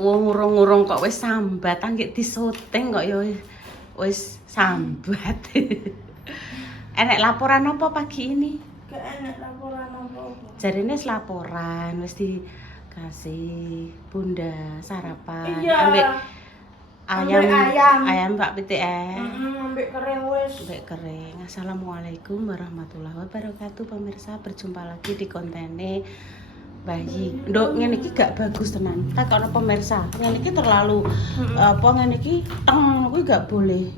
wong urung-urung kok wis sambat, anggek disyuting kok ya wis sambat. Enek laporan apa pagi ini? Gak enak laporan apa. Jarine laporan wis dikasih bunda sarapan. Iya. Ambek ayam. Ayam Mbak PTS. Ambek kering wis. Ambek kering. Assalamualaikum warahmatullahi wabarakatuh pemirsa, berjumpa lagi di kontene bayi. Nduk ngene iki gak bagus tenan. Takono pemirsa, ngene iki terlalu apa ngene iki teng kuwi gak boleh.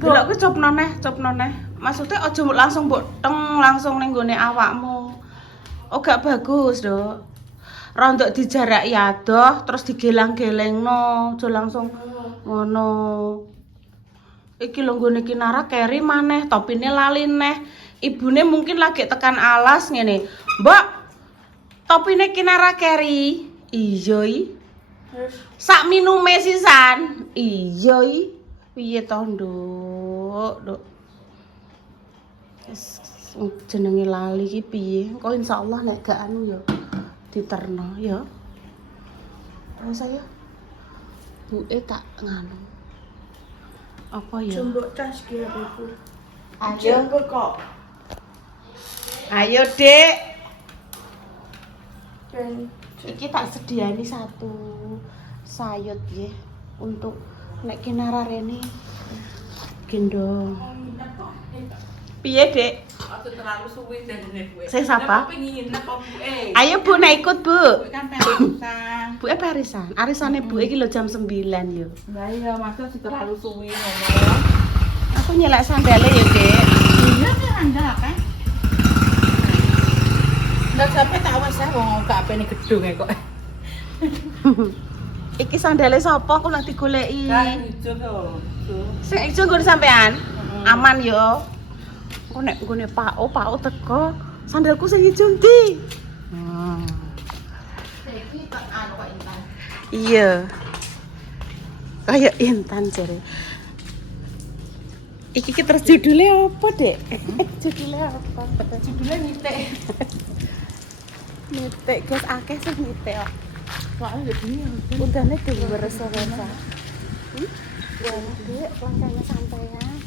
Delok kuwi copno neh. Maksudnya aja langsung mbok teng langsung ning gone awakmu. Oh gak bagus, Dok. Rondok dijaraki adoh terus digelang-gelengno, aja langsung ngono. Iki lho nggone Kinara keri maneh, topine lali neh. Ibune mungkin lagi tekan alas ngene. Mbak, topine Kinara keri. Iya i. Sak minume sisan. Iya i. Piye to, Nduk? Wis jenenge lali iki piye? Engko insyaallah nek gak anu ya diterno ya. Terus saya buke tak nganu. Apa ya? Jombok cas ki aku. Ayo kok. Ayo, Dek. Ben Iki tak sediani satu sayur ya untuk nek Kinara rene gendong. Piye, Dek? Aku terlalu suwi dari gue. Saya siapa? Pengen apa buke? Ayo Bu, nek ikut Bu. Gue kan perisan. Bu arisan. Arisane Bu iki lho jam 9 yo. Lah iya, maksud terlalu suwi ngono. Aku nyelak sandale ya, Dek. Iya kan Anda kan? Ndak sampe tak wes wong gak apene gedung kok. Iki sandale sapa aku nanti goleki. Kan ijo to. Sing ijo nggon sampean. Aman yo. Aku nek nggone Pak O teko, sandalku sing ijo ndi? Iki tak anu kok intan. Iya. Kayak Intan jare. Iki terus judulnya apa, Dek? Judulnya apa? Judulnya nitek. Nitek, guys, akeh sing nitek kok. Soalnya begini Udane diweres-weresan. Ya, Dek, langkahnya sampean.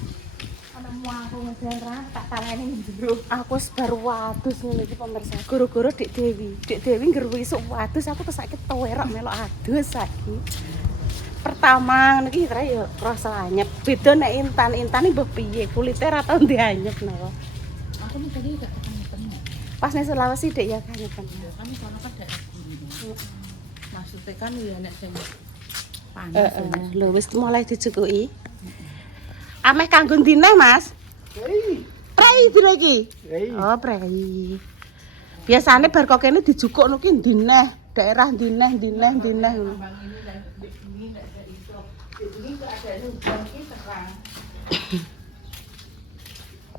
ana muangku ngejarah tak taleni njero. Aku wis bar wadus ngene iki pemirsa. Goro-goro Dik Dewi. Dik Dewi nggerwi isuk wadus, aku pesake tewerok melok adus saiki. Pertama ngene iki kira ya rasa anyep. Beda nek Intan iki mbah piye, kulite ra tau dianyep napa. Aku nih tadi gak ketemu. Pas ning Sulawesi Dek ya kanyepen. Kan sono kan daerah gunung. Maksudnya kan ya nek sing panas. Lho wis mulai dicukuki. Ameh kanggo ndineh, Mas? Prei dina iki. Oh, prei. Biasane bar kok kene dijukukno ki ndineh, daerah ndineh ngono. Bang ini dan ini enggak ada itu. Ini enggak ada hujan ki terang.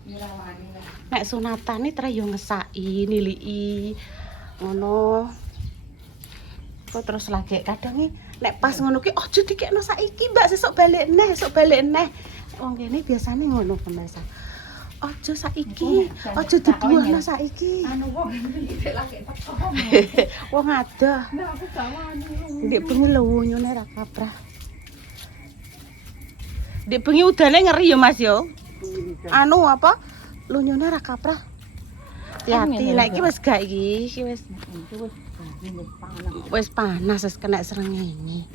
Mirawani lah. Nek sunatane tre yo ngesaki, niliki. Ngono. Kok terus lagi kadang nek pas ngono ki aja dikekno saiki, Mbak, sesuk balik neh. Wong kene biasane ngono pemirsa. Aja saiki, aja dibuahno saiki. Anu wong iki dhek lagi teko. Wong adoh. Nah aku gak wani. Ndek bengi luwunyune ra kaprah. Ndek bengi udane ngeri ya, Mas yo. Anu apa? Lunyune ra kaprah. Hati-hati, lek iki wis gak iki wis panas wis kena srengenge.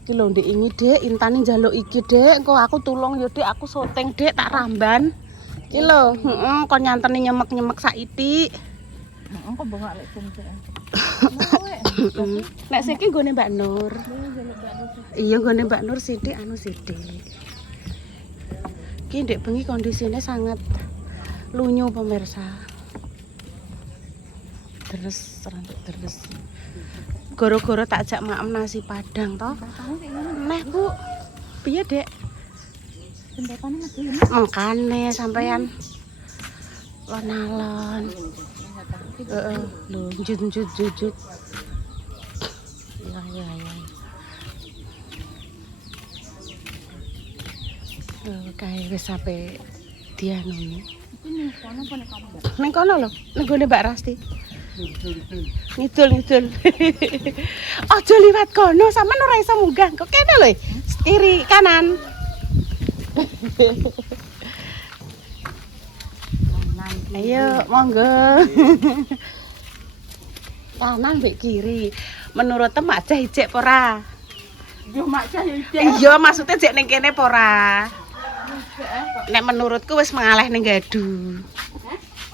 Iki lho Ndek ini, Dek, Intane njaluk iki, Dek. Engko aku tulung yo, Dek, aku syuting, Dek, tak ramban. Iki lho, heeh, kon nyanteni nyemek-nyemek saiki. Heeh, kok bengak lek cengkek. Nek siki nggone Mbak Nur. Iya nggone Mbak Nur sithik anu sithik. Iki Ndek bengi kondisinya sangat lunyu pemirsa. Terus goro-goro tak jak maem nasi padang toh. Neh Bu. Piye, Dek? Jembatan masih Mengkane sampean lon-alon. Heeh, lho njut. Ya. Kae wis sampe dianu. ini kono apa nek kamu? Ning kono lho, ning gone Mbak Rasti. Ngidul. Aja liwat kono, sampean ora iso munggah. Kok kene lho. Kiri, kanan. Ayo, monggo. Kanan mbek kiri. Menurut Mak Cah ijek apa ora? Yo mak cah yo Iya, maksudnya jek ning kene apa ora? Nek menurutku wis mengalih ning Gadu.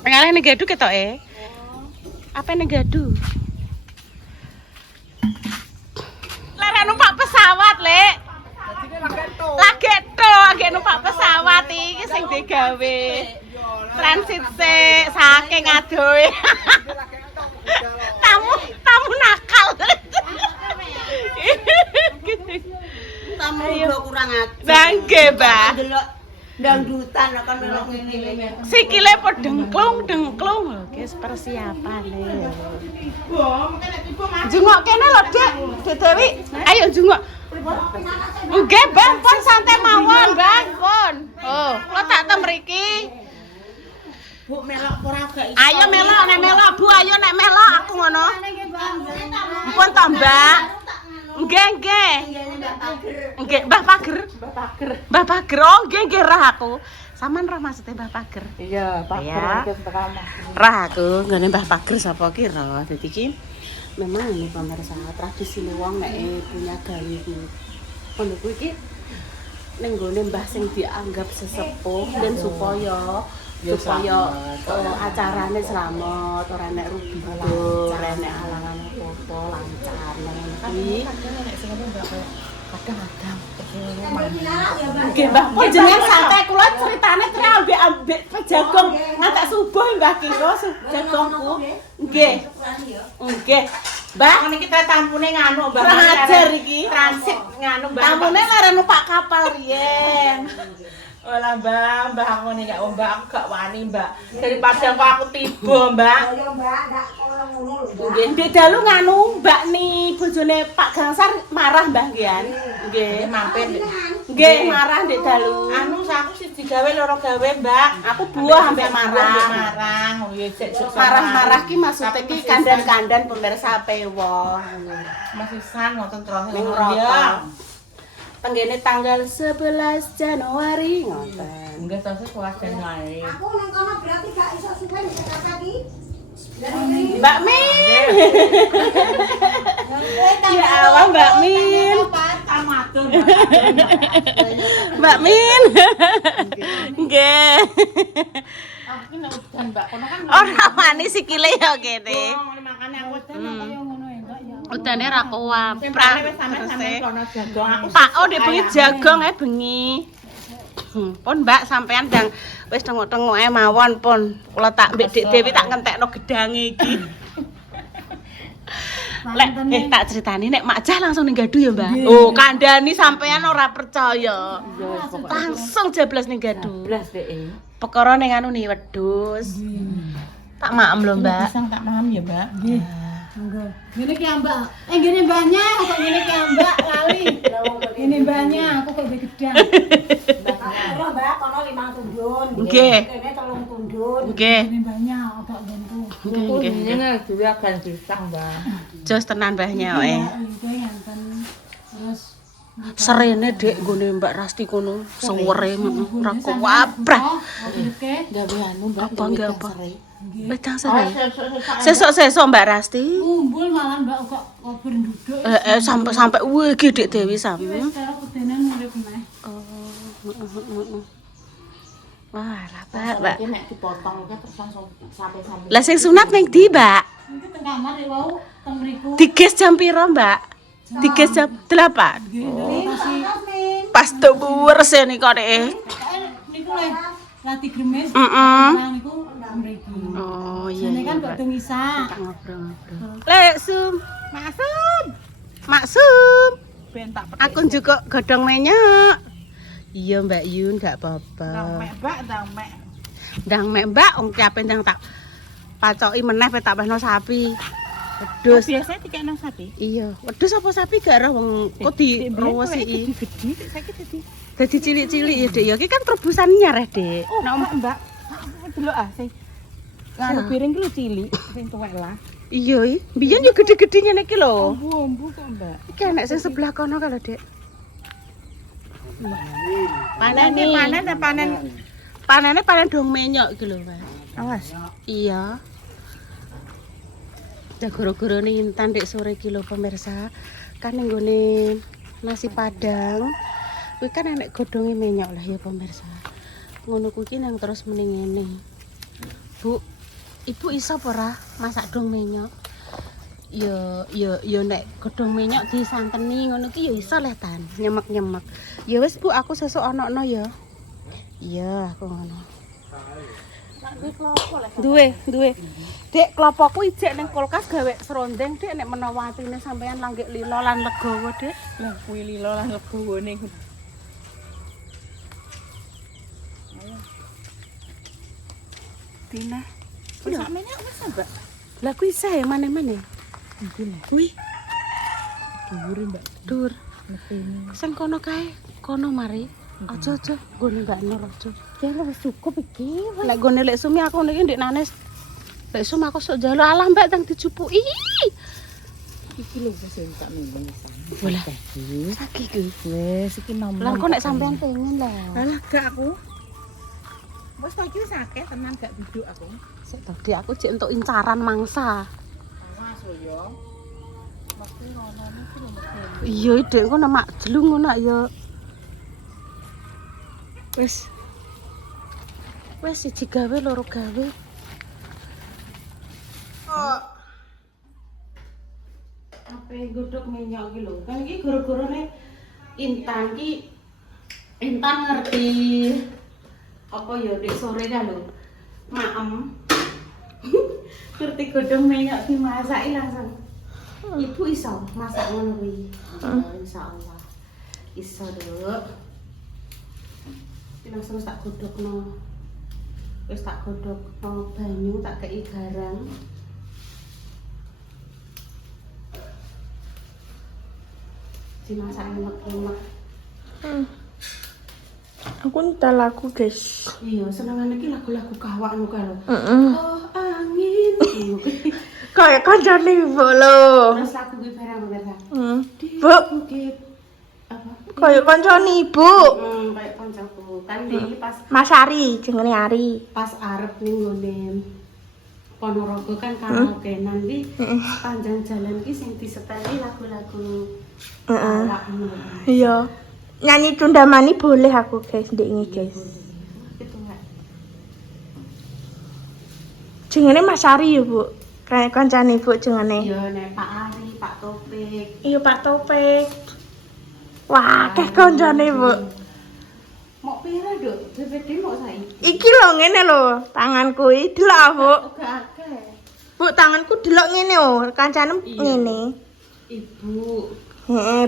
Mengalih ning Gadu ketoke. Apa ning Gadu? Lara numpak pesawat, Lek. Lagi numpak pesawat iki sing digawe. Transit sik saking adohe. Tamu nakal. Tamu udah kurang ajar. Bangke, Mbak. Delok dangdutan kan melok ngene. Sikile po dengklung. Oke, persiapan e. Jungok kene lho, Dek. Dek Dewi. Ayo jungok. Nggih, Mbak, pun santai mawon, Mbak, pun. Oh, kula tak tem mriki. Bu melok ora gak iso. Ayo melok, nek melok, Bu, ayo nek melok aku ngono. Pun to, Mbak. Nggih. Nggih, Mbah Pager. Mbah Pager. Oh, nggih rah aku. Saman roh maksudnya Mbah Pager. Iya, Pak. Ya. Rah aku nggone Mbah Pager sapa kira. Dadi iki memang ini pemirsa tradisi wong nek punya gawe iki. Pondok iki ning gone mbah sing dianggap sesepuh dan supaya acarane selamat, ora nek rugi, ora nek halangan apa-apa, lancar. Iki kadang-kadang nggih Mbah, kok jenengan santai kula critane ambek jagong ngantek subuh Mbah kira jagongku. Nggih. Mbah, Niki tampune nganu, Mbak. kurang ajar iki. Transit nganu, Mbak. Tamune lara numpak kapal riyen. Olah Mbak, aku nih gak Mbak, aku gak wani Mbak. Daripada aku tiba Mbak. Nggih, Ndek dalu nganu Mbak ni bojone Pak Gangsar marah Mbah nggih. Nggih, Mampir. nggih marah Ndek dalu. Anu aku siji gawe loro gawe Mbak. Aku buah sampai marah. Marah. Oh iya sik Marah-marah ki maksudnya ki kandan-kandan pemirsa pewo. Masih san ngoten terus Ning ning rata. Tenggene tanggal 11 Januari ngoten. Enggak tahu kelas Januari. Aku nang kono berarti gak iso suwe nek kaki. Mbak Min. Ya Allah Mbak Min. Amatun. Mbak Min. Nggih. Aku nek udan, Mbak. Kono kan Ora wani sikile ya kene. Makane aku kaya ngono ya, Mbak ya. Udane ra kuwaprah. Sempane wis sampe kono jagong aku. Pak oh dek bengi jagong ae bengi. Pun Mbak sampean ndang wis tengok-tengok ae mawon pun. Kula tak mbek Dik Dewi tak ngentekno gedange iki. Lek tak critani nek Mak Jah langsung ning Gadu ya, Mbak. Oh, kandhani sampean ora percaya. Langsung jeblas ning Gadu. Blas dek. Perkara ning anu ni wedhus. Tak maem lho, Mbak. Pisang tak paham ya, Mbak. Nggih. Monggo. Ngene ki Mbak. Ngene mbaknya kok ngene ki Mbak lali. Ini mbaknya aku kok ndek gedang. Ora Mbak, kono 5 tundun. Nggih. Kene 3 tundun. Nggih. Ini mbaknya kok nggonku. Nggih. Ini juga kan pisang, Mbak. Jos tenan mbahnya oe. Iki nganten terus Serene Dek nggone Mbak Rasti kono sewere ora kuwaprah. Oke. Gawe anu, Mbak. Apa enggak apa? Wedang Oh, sere. Sesuk-sesuk Mbak Rasti. Kumpul malah Mbak kok berduduk. Sampai iki Dik Dewi sam. Wis karo kudenan urip meneh. Wah, lah Mbak. Iki nek dipotong iki terus langsung sampai-sampai. Lah sing sunat ning ndi, Mbak? Iki teng kamar ya wau teng mriku. Diges jam piro, Mbak? Diges jam 8. Nggih, Pas dhuwur sene kok nek. niku le lati gremes. Heeh. Niku mriki. Oh iya. Jane kan kok teng isa. Ngobrol-ngobrol. Lek Sum, Maksum. Ben tak Aku juga godhong menyok. Iya Mbak Yun, gak apa-apa. Mbak, ndang mek. Ndang mek Mbak, wong ki ape ndang tak pacoki meneh pe tak wehno sapi. Wedhus. Biasanya dikekno sapi. Iya, wedhus apa sapi gak roh wong kok dirowesi. Gede, saiki dadi. Dadi cilik-cilik ya, Dek. Ya iki kan rebusan nyar, Dek. Oh, Mbak. Delok ah sing nganu piring ki lho cilik, sing tuwek lah. Iya, biyen yo gede-gede ngene iki lho. Ambu kok, Mbak. Iki enek sing sebelah kono kalau, Dek. Panennya panen dong menyok iki lho, Mas. Awas. Iya. Ya goro-goro nih intan dek sore iki lho pemirsa. Kan ning gone nasi padang. Kuwi kan enek godhonge menyok lah ya pemirsa. Ngono kuwi nang terus mending ngene. Bu, Ibu iso apa ora masak dong menyok? Ya nek godhong menyok disanteni ngono ki ya iso leh tan, nyemek-nyemek. Ya wis Bu, aku sesuk ana-ana ya. Iya, aku ngono. Duwe. Dek, klopokku ijek ning kulkas gawe serondeng, Dek, nek menawa atine sampean langgek lilo lan legowo, Dek. Lah kuwi lilo lan legowo ning. Tina. Wis sakmene wis, Mbak. Lah kuwi sae mane-mane. Iki lho. Kuwi Dhuwur, Mbak. dur. Metene. Sing kono kae, kono mari. Aja gone Mbak Nur aja. Ya wis cukup iki. Lek gone Lek Sumi aku niki Ndek Nanes. Lek Sumi aku sok njaluk alah Mbak tang dijupuki. Iki lho wis tak minggu nisan. Boleh. Saki ki. Wis iki nom. Lah kok nek sampean pengen lah. Alah gak aku. Wis tak iki wis akeh tenan gak duduk aku. Sik tadi aku jek entuk incaran mangsa. Awas lho ya. Mesti ngono iki lho mesti. Iya, Dek, kok mak jelung ngono ya. Wis siji gawe loro gawe. Apa godhog minyak iki lho. Kan iki goro-gorone Intan ki Intan ngerti apa ya Dek sore kan lho. Maem. Ngerti godhog minyak dimasaki langsung. Ibu iso masak ngono kuwi. Insyaallah. Iso, Duk. Iki langsung tak godhogno. Wis tak godhogno banyu, tak kei garam. Dimasak enek-enek. Aku nyetel lagu guys. Iya, senengane iki lagu-lagu kawak ngono kae lho. Oh, angin. Kayak kancane ibu lho. Terus lagu kuwi barang bener. Bu, Bukit apa? kayak kancane ibu. Kayak kancaku. Kan iki pas Mas Ari, jenenge Ari. arep ning ngene Ponorogo kan karaokean iki panjang jalan iki sing diseteli lagu-lagu kawak ngono. Iya. Nyanyi Tundamani boleh aku guys, ndek ini guys. Gitu enggak? Jenenge Mas Ari ya, Bu. Kayak kancane ibu jenenge. Iya nek Pak Ari, Pak Topik. Iya, Pak Topik. Wah, kayak kancane, Bu. Mau pira, Duk? BPD mau saiki. Iki lho ngene lho, tanganku iki delok, Bu. Uga akeh. Bu, tanganku delok ngene oh, kancane ngene. Ibu,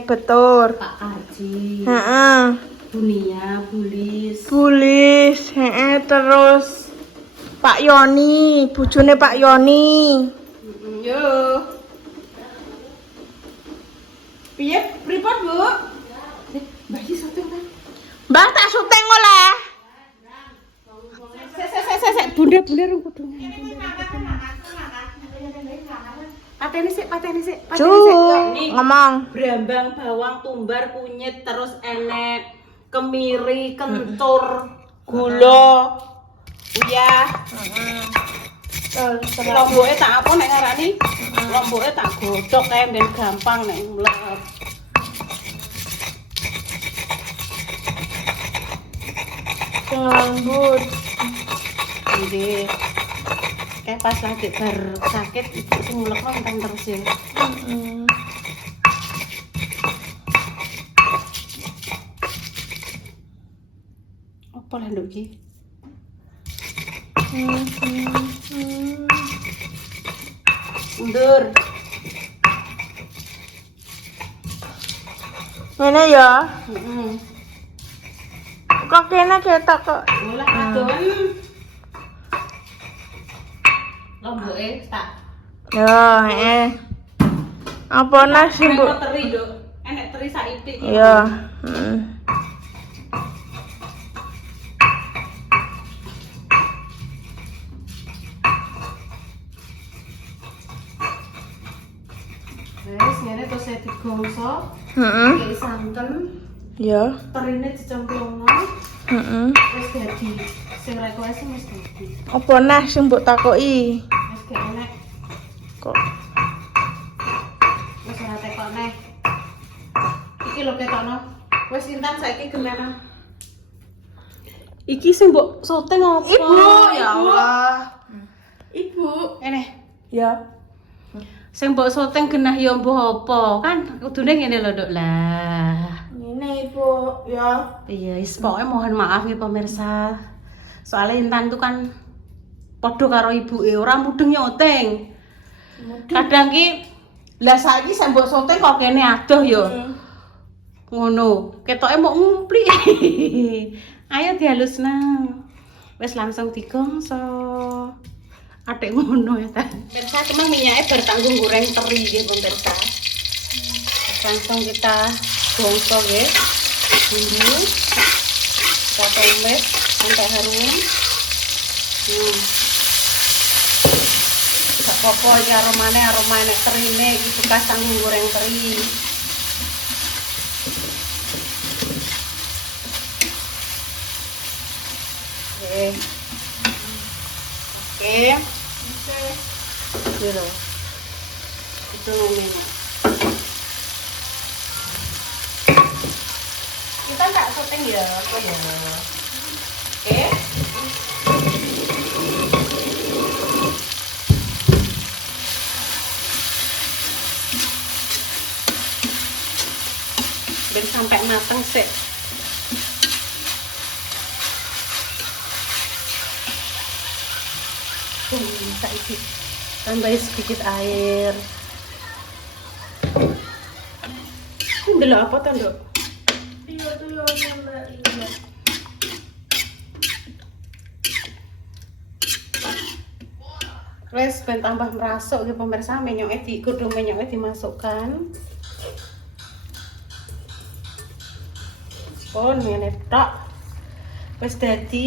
Betul. Pak Arji, Heeh. Bunia, Bulis. Bulis, terus Pak Yoni, bojone Pak Yoni. Yo. Piye pripun, Bu? Mbak iki syuting kan? Mbak tak syuting oleh. Sek, bunda rung kudu. Pateni sik. Ngomong. Brambang, bawang, tumbar, kunyit, terus enek kemiri, kencur, gula, uyah. Lomboke tak apa nek ngarani? Lomboke tak godhog kae ben gampang nek mlebet. Sing lembut. Nggih. Kayak pas lagi bar sakit ibu sing mlekno enten terus ya. Apa lah nduk iki? Mundur. Ngene ya. Heeh. Kok kene ketok kok. Mulai adon. Lomboke tak. Ya, Apa nasi, Bu? Enek teri, Nduk. Enek teri saithik. Ya, Wes ngene terus saya digongso, Heeh. kayak santen, Ya. terine dicemplungno, Heeh. wis dadi. Sing request wis dadi. Apa nah sing mbok takoki? Wis gak enek, Kok wis ora tekok neh. Iki lho ketokno. Wis Intan saiki gimana? Iki sing mbok syuting apa? Ibu, Ya Ibu. Allah. Ibu? Ini Ya. sing mbok syuting genah ya mbuh apa? Kan kudune ngene lho, Nduk. Lah. Ini Ibu, ya. Iya, pokoknya mohon maaf ya pemirsa. Soalnya Intan tuh kan podo karo ibuke ora mudeng nyoteng. Kadang ki lah saiki sing mbok syuting kok kene adoh ya. Ngono, ketoke mau ngumpli. Ayo dihalusna. Wis langsung digongso. Adek ngono ya ta. Pemirsa cuma minyaknya bertanggung goreng teri nggih pemirsa. Langsung kita gongso nggih. Bumbu. Kita tumis sampai harum. Gak apa-apa iki aromane terine iki bekas tanggung goreng teri. Oke. Gitu. Itu namanya. Kita nggak syuting ya, apa ya? Oke. Ben sampai mateng sih. Tak isi, tambahin sedikit air. Ini dulu apa tuh, Nduk? Iya tuh ya Mbak. Iya. Wes ben tambah merasuk gitu pemirsa, minyaknya godhong minyaknya dimasukkan. Pun ngene tok. Wes dadi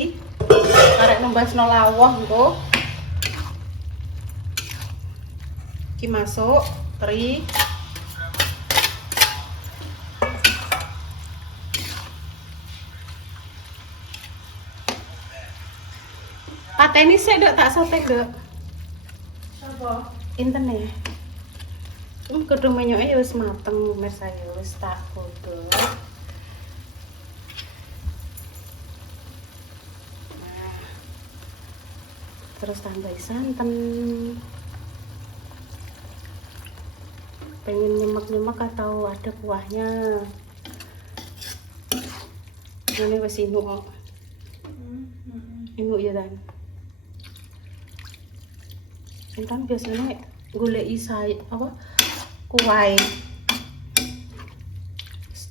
arek nembasno lawah engko. Iki masuk teri. Pateni sik, Nduk, tak sotek, Nduk. Apa? Inten ya. Godhong minyaknya ya wis mateng, pemirsa ya wis tak godhong. Nah. Terus tambah santen. Pengen nyemek-nyemek atau ada kuahnya. Ini wis inuk kok. Inuk ya Dan. Intan biasanya goleki apa kuai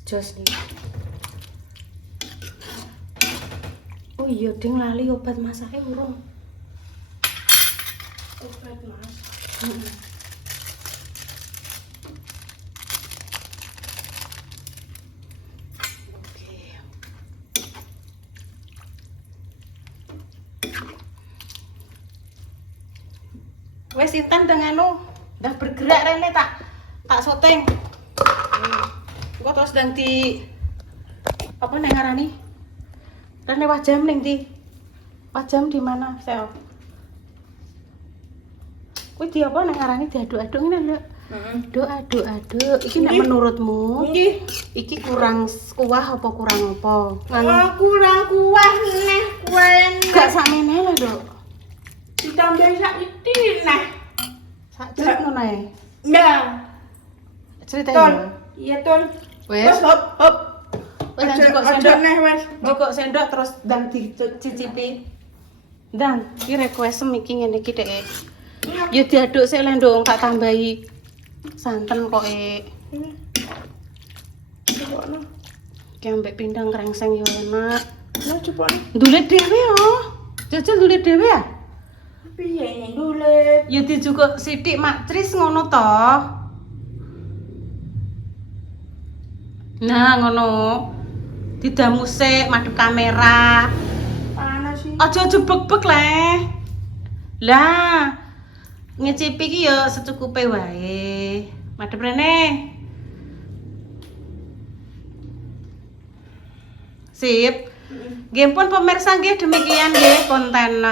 jos nih. Oh iya ding lali obat masaknya urung. Obat Mas. Oke. Wes Intan dengan udah bergerak rene tak syuting. Engko terus ndang di apa nek ngarani? Rene wajam ning ndi? Wajam di mana? Saya. Kuwi di apa nek ngarani diaduk-aduk ngene lho. Aduk. Iki nek menurutmu iki kurang kuah apa kurang apa? Kurang kuah neh, kuah Gak sakmene lho, Nduk. ditambah saiki nah. Sak cerit ngono ae. Nah, Cerita Ton. ya. Iya Ton. Wes. Hop. Wes dan jukuk Aja sendok. neh wes. Jukuk sendok terus dan dicicipi. Dan iki request iki ngene iki Dek. Ya diaduk sik lho, Nduk, tak tambahi santen kok Coba no. Ki ambek pindang krengseng yo enak. Nah, coba no. Ndulet dhewe yo. Jajal ndulet dhewe ya? Piye ning dulet? Ya dijukuk sithik mak tris ngono toh. Nah, ngono. Didamu sik madhep kamera. Panas sih. Aja jebek-bek le. Lah, ngicipi iki ya secukupe wae. Madhep rene. Sip. Nggih pun pemirsa nggih demikian nggih konten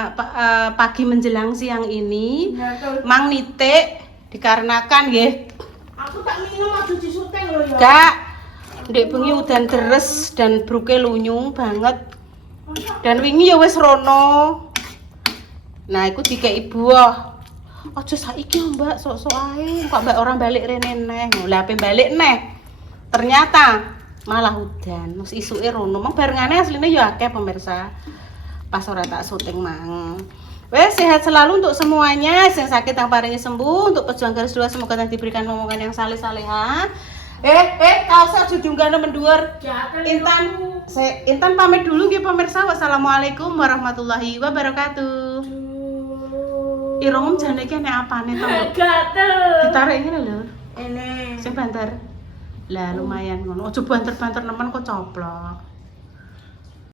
pagi menjelang siang ini. Mang nitik dikarenakan nggih. Aku tak minum aduh di syuting lho ya. Gak. Ndek bengi udan deres dan bruke lunyu banget. Dan wingi ya wis rono. Nah, iku dikeki buah. Aja saiki Mbak, sok-sok ae. Kok Mbak orang balik rene neh. Lah ape balik neh. Ternyata malah udan. Terus isuke rono. Mang barengane asline ya akeh pemirsa. Pas ora tak syuting mang. Wes sehat selalu untuk semuanya. Yang sakit yang paringi sembuh. Untuk pejuang garis 2 semoga nanti diberikan momongan yang saleh-saleha. Kaosnya aja junggane menduur. Intan pamit dulu nggih pemirsa. Wassalamualaikum warahmatullahi wabarakatuh. Irungum jane iki nek apane to? Gatel. Ditarik ngene lho. Ini. Sing banter. Lah lumayan ngono. Aja banter-banter nemen kok coplok.